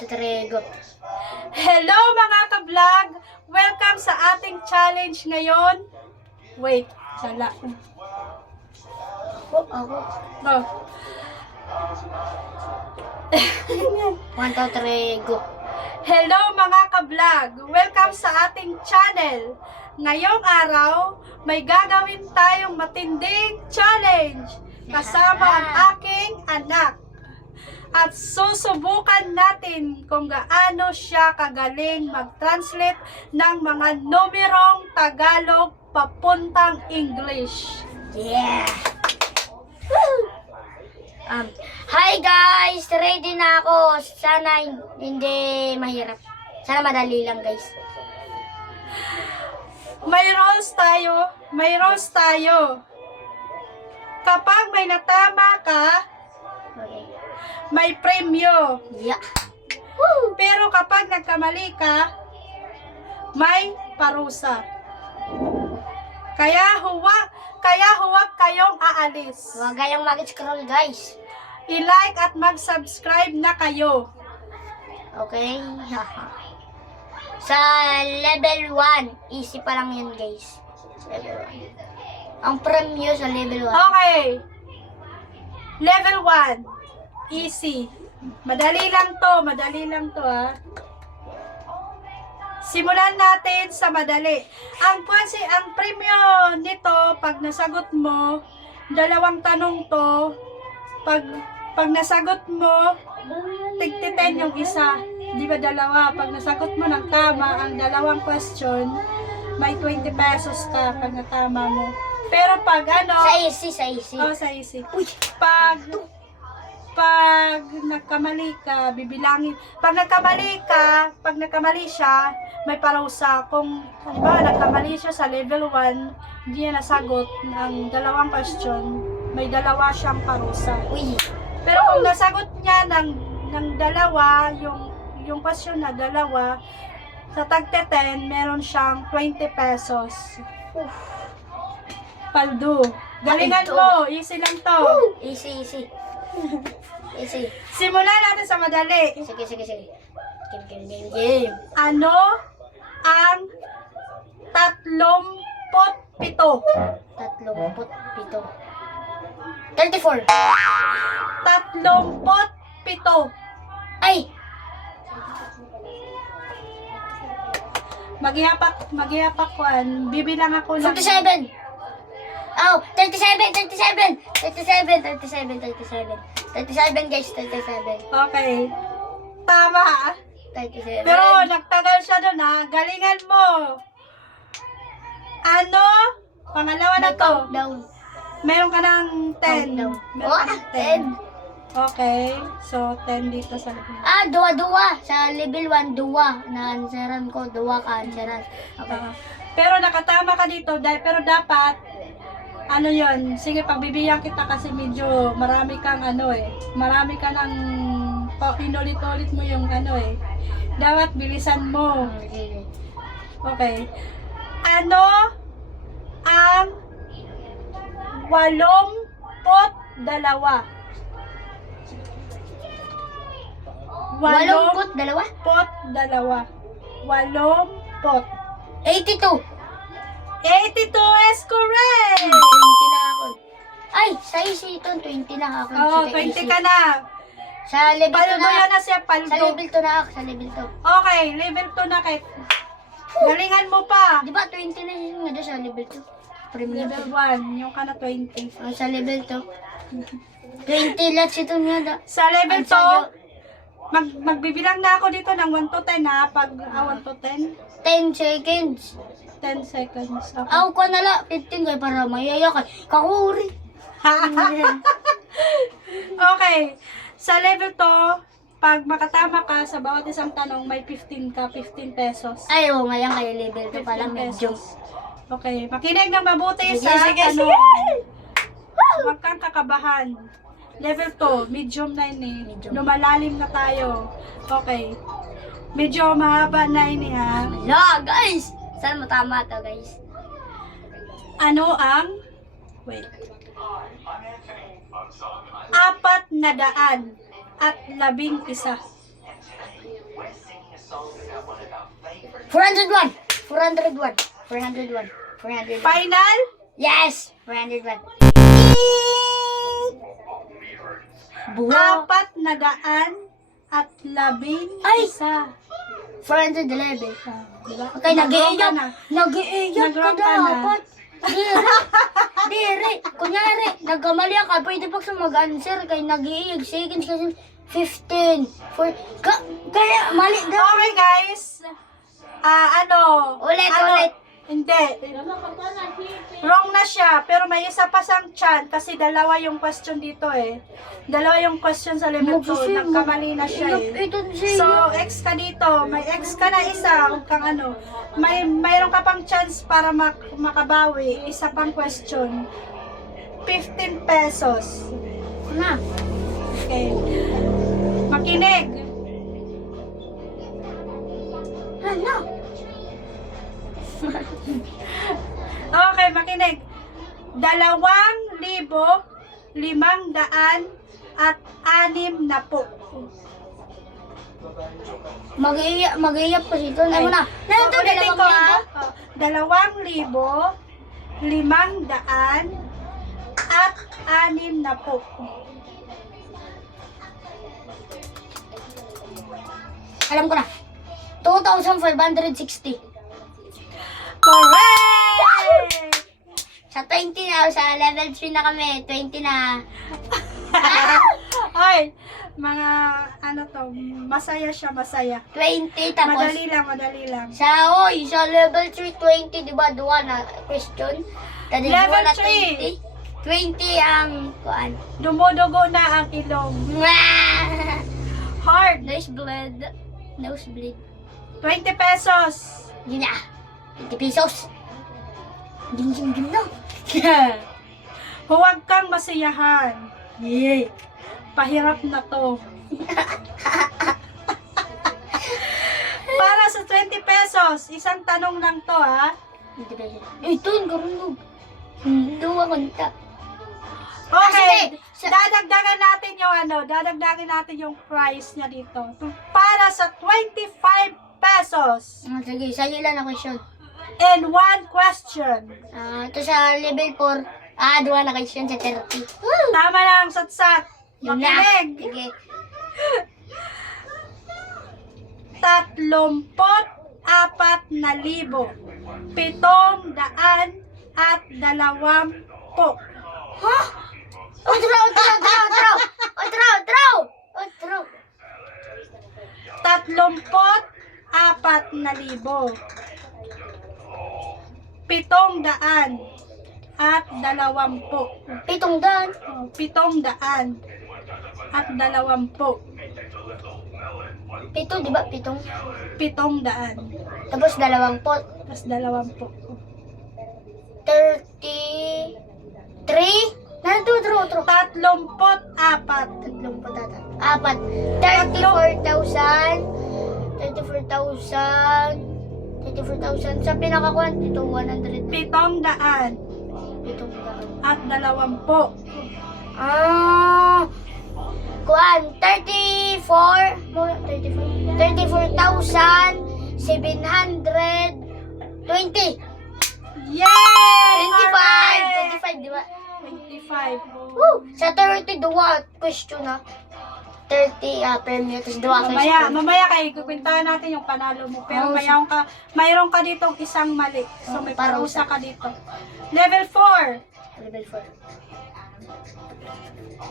2, 3, go. Hello mga ka-vlog! Welcome sa ating challenge ngayon. Wait, sala. Ako. Oh. 1, 2, 3, go. Hello mga ka-vlog! Welcome sa ating channel. Ngayong araw, may gagawin tayong matinding challenge kasama ang aking anak. At susubukan natin kung gaano siya kagaling mag-translate ng mga numerong Tagalog papuntang English. Yeah! Hi guys! Ready na ako. Sana hindi mahirap. Sana madali lang guys. May rules tayo. Kapag may natama ka, Okay. may premyo. Yeah. Pero kapag nagkamali ka, may parusa. Kaya huwag kayong aalis. Huwag kayong mag-scroll guys. I-like at mag-subscribe na kayo. Okay? Sa level 1, easy pa lang yun guys. Level 1. Ang premyo sa level 1. Okay. Level 1. Easy. Madali lang to ha. Simulan natin sa madali. Ang premyo nito, pag nasagot mo, 2 tanong to. Pag nasagot mo, tig-10 yung isa. Di ba 2? Pag nasagot mo ng tama ang 2 question, may 20 pesos ka pag natama mo. Pero pag Sa easy. Oh, sa easy. Pag nagkamali ka, bibilangin. Pag nagkamali siya, may parusa. Kung ba nagkamali siya sa level 1, hindi niya nasagot ng 2 question, may 2 siyang parusa. Uy. Pero kung nasagot niya ng 2, yung question na 2, sa tag-10, meron siyang 20 pesos. Paldo. Galingan mo. Easy lang to. Easy. Easy. Simulan natin sa madali. Sige. Game. Ano ang 37? 37. 34. 37. Ay! Maghihapak kwan. Bibilang ako ng 47. Oh, 37 guys, 37. Okay. Tama. 37. Pero nagtagal siya doon ha. Galingan mo. Ano? Pangalawa na to. Countdown. Meron ka ng 10. Countdown. Meron ka ng 10. Okay. So, 10 dito sa loob. Dua. Sa level 1, dua. Na-answeran ko, dua ka answeran. Okay. Pero nakatama ka dito. Pero dapat, ano yun? Sige, pagbibigyan kita kasi medyo marami kang marami ka ng inulit-ulit mo yung dapat bilisan mo. Okay. Ano ang 82? 82. 82. 82. 82 is correct! 20 na ako. Ay, sa easy ito, 20 na ako. Oh, 20 ka na. Sa level 2 Paldo na. yan na siya, paldo. Sa level 2 na ako, sa level 2. Okay, level 2 na kahit. Galingan mo pa. Di ba 20 na yun nga doon sa level 2? Premium. Level 1, yung ka na 20. Oh, sa level 2. 20 lots ito nga da. Sa level Ang sayo. 2, magbibilang na ako dito ng 1 to 10 ha. Pag 1 to 10, 10 seconds. 10 seconds. Okay. Ako ko na lang, 15 kayo para mayaya kay kakuri. Okay. Sa level 2, pag makatama ka sa bawat isang tanong, may 15 ka, 15 pesos. Ay, oo, ngayon kayo level 2 pa lang, 15 medyo. pesos. Okay. Makinig ng mabuti Sige, sa sige. Huwag kang kakabahan. Level 2, medium na yun Medium. Lumalalim na tayo. Okay. Medyo mahaba na yun ha. Hala, guys! Saan mo tama to, guys? Ano ang... Wait. 400 at 11. 401. 401. 401. 401. Final? Yes! 401. Buwa. 411. Ay! 411. Diba? Okay, nag-iiyak. na. Nag-iiyak ka Nag-wrong ka na. dapat. Dire. Dire. Kunyari, nagkamali ka. Pwede pa sa mag-answer. Kaya nag-iiyak. Seconds kasi 15. Kaya mali daw. Okay guys. Ulit. Hindi. Wrong na siya. Pero may isa pa sang chance. Kasi dalawa yung question dito eh. Dalawa yung question sa level 2. Nagkamali na siya eh. So, X ka dito. May X ka na isa. Huwag kang mayroon ka pang chance para makabawi. Isa pang question. 15 pesos. Na. Okay. Makinig. Ano? Okay, makinig. 2,560. Mag-iiyak pa dito. Ano na? Ulitin ko ha. 2,560. Alam ko na. 2,560. Correct! Sa 20 na, sa level 3 na kami. 20 na. Ay, mga masaya siya, masaya. 20 tapos. Madali lang. Sa level 3, 20, di ba? Duwa na question. Tadi Level duwa na 3. 20 ang kuan. Dumudugo na ang ilong. Hard. Nosebleed. 20 pesos. Yun na. 20 pesos. Dim na. Huwag kang masiyahan. Yay. Pahirap na to. Para sa 20 pesos, isang tanong lang to ha. 20 pesos. Ito, ang garunod. Duwa konta. Okay, sige. dadagdagan natin yung price niya dito. Para sa 25 pesos. Sige, sa'yo lang na question. And one question. Ito sa level 4. Duwa na question sa 30. Tama lang, satsat. Yun na. Makinig. Sige. 34,720. Ha? Draw. 34,720. 720. 700. 720. 7, di ba? 7. 700. Tapos 20. Plus 20. 33. Draw. 34. 34,000 sa pinakakuan ito 100 700. 700 At 20. kuan 34,720 Yay! 25 di ba 25. Woo! Sa 32 question na 30 premium tapos 2 question Mamaya kayo, kukwentahan natin yung panalo mo. Pero mayroon ka ditong isang mali. So may parusa ka dito. Level 4. level 4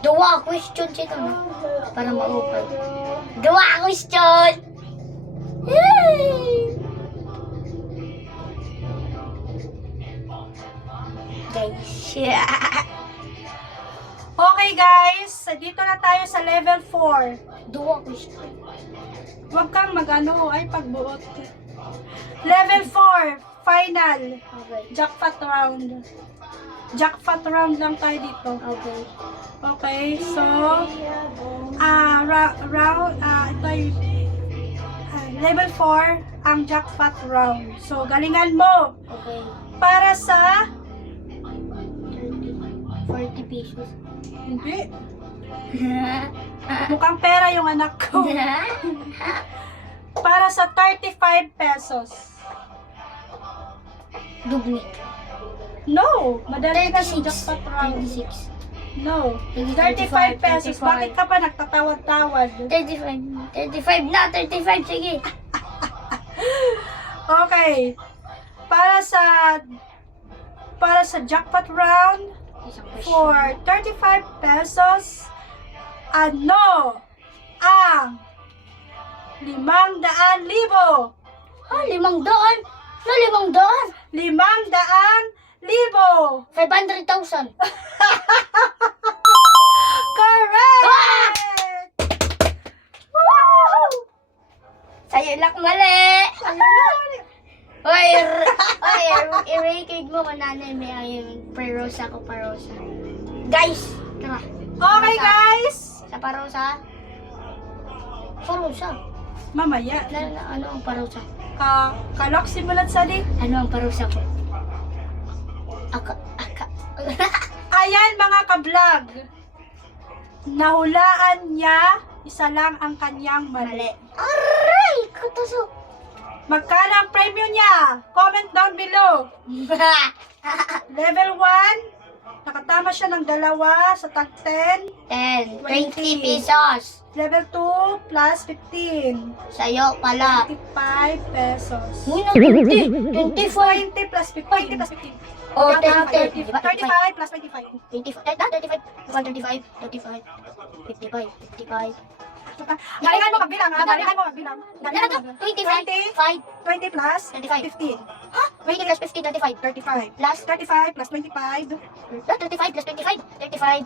2 question sito na para ma-open 2 question yay guys Okay guys, dito na tayo sa level 4. 2 question Huwag kang pagbuot. Level 4, final. okay Jackpot round. Jackpot round lang tayo dito. okay Okay, so ito yung level 4 ang jackpot round. So galingan mo okay para sa 40 pesos hindi. Mukhang pera yung anak ko. para sa 35 pesos. Dubli. No, madali na si 36. jackpot round. 36. No, 35 pesos. 35. Bakit ka pa nagtatawad-tawad? 35. 35 na, 35. Sige. Okay. Para sa jackpot round for 35 pesos, ano ang 500,000? Ah, 500. No, 500. 500,000. 500,000. Correct! Woo! Sa'yo lang mali. Oy, i-record mo kung nanay may ayun. Parosa ko, parosa. Guys, tara. Okay, guys. Sa parosa. Parosa. Mamaya. Ano ang parosa? Kalok simulat sa di. Ano ang parosa ko? Aka. Ayan mga ka-vlog. Nahulaan niya, isa lang ang kanyang mali. Aray! Katusok. Magkano ang premyo niya? Comment down below. Level 1, nakatama siya ng 2 sa tag 10. 10. 20 pesos. Level 2 plus 15. Sa'yo pala. 25 pesos. Muna 20. 25. 20 plus 15. 20 plus 15. Oh, 35 35. plus 25. 25. 35. 35. 55. 55. Galingan mo magbilang ha. Galingan mo magbilang. Ano to? 25. 5. 20 plus 25. 15. 20 plus 15, 35. 35. Plus. 35 plus 25. 35 plus 25. 35.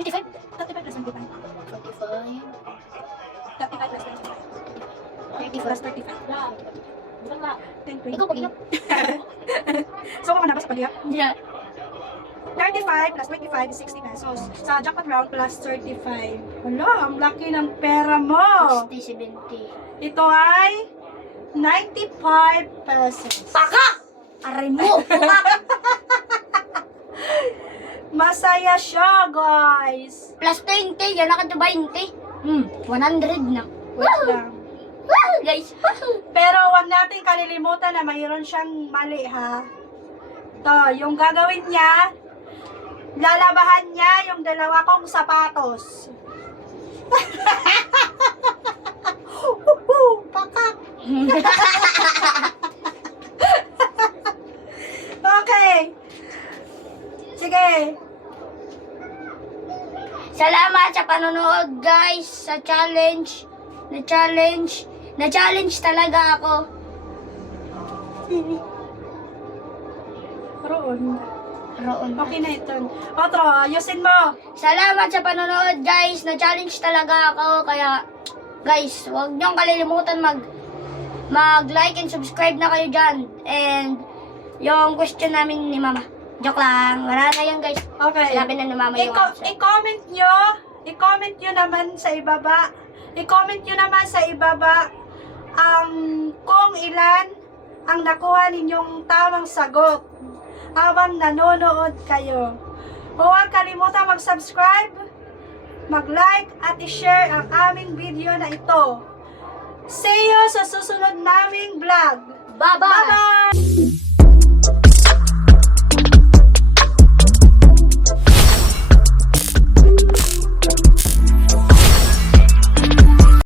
25. 35 plus 25. 45. 35 plus 25. Plus 35. 35. 10, 20. Ikaw pag-inap. So, kung manabas pa diya? Yeah. 35 plus 25 is 60 pesos. Sa jackpot round plus 35. Hala, ang laki ng pera mo. 60, 70. Ito ay 95 pesos. Paka! Aray mo! Paka! Masaya siya, guys. Plus 20. Yan na ka 20. 100 na. Wait lang. Wow, guys. Pero wag natin kalilimutan na mayroon siyang mali, ha? To, yung gagawin niya, lalabahan niya yung 2 kong sapatos. Pakak! Okay. Sige. Salamat sa panonood, guys, sa challenge. Na-challenge talaga ako. Roon. Roon. Okay na ito. Otro, ayusin mo. Salamat sa panonood, guys. Na-challenge talaga ako. Kaya, guys, huwag niyong kalilimutan mag-like and subscribe na kayo dyan. And, yung question namin ni Mama. Joke lang. Wala na yan, guys. Okay. Sinabi na ni Mama yung answer. I-comment nyo naman sa ibaba. I-comment nyo naman sa ibaba kung ilan ang nakuha ninyong tamang sagot habang nanonood kayo. Huwag kalimutan mag-subscribe, mag-like at i-share ang aming video na ito. See you sa susunod naming vlog. Bye-bye! Bye-bye!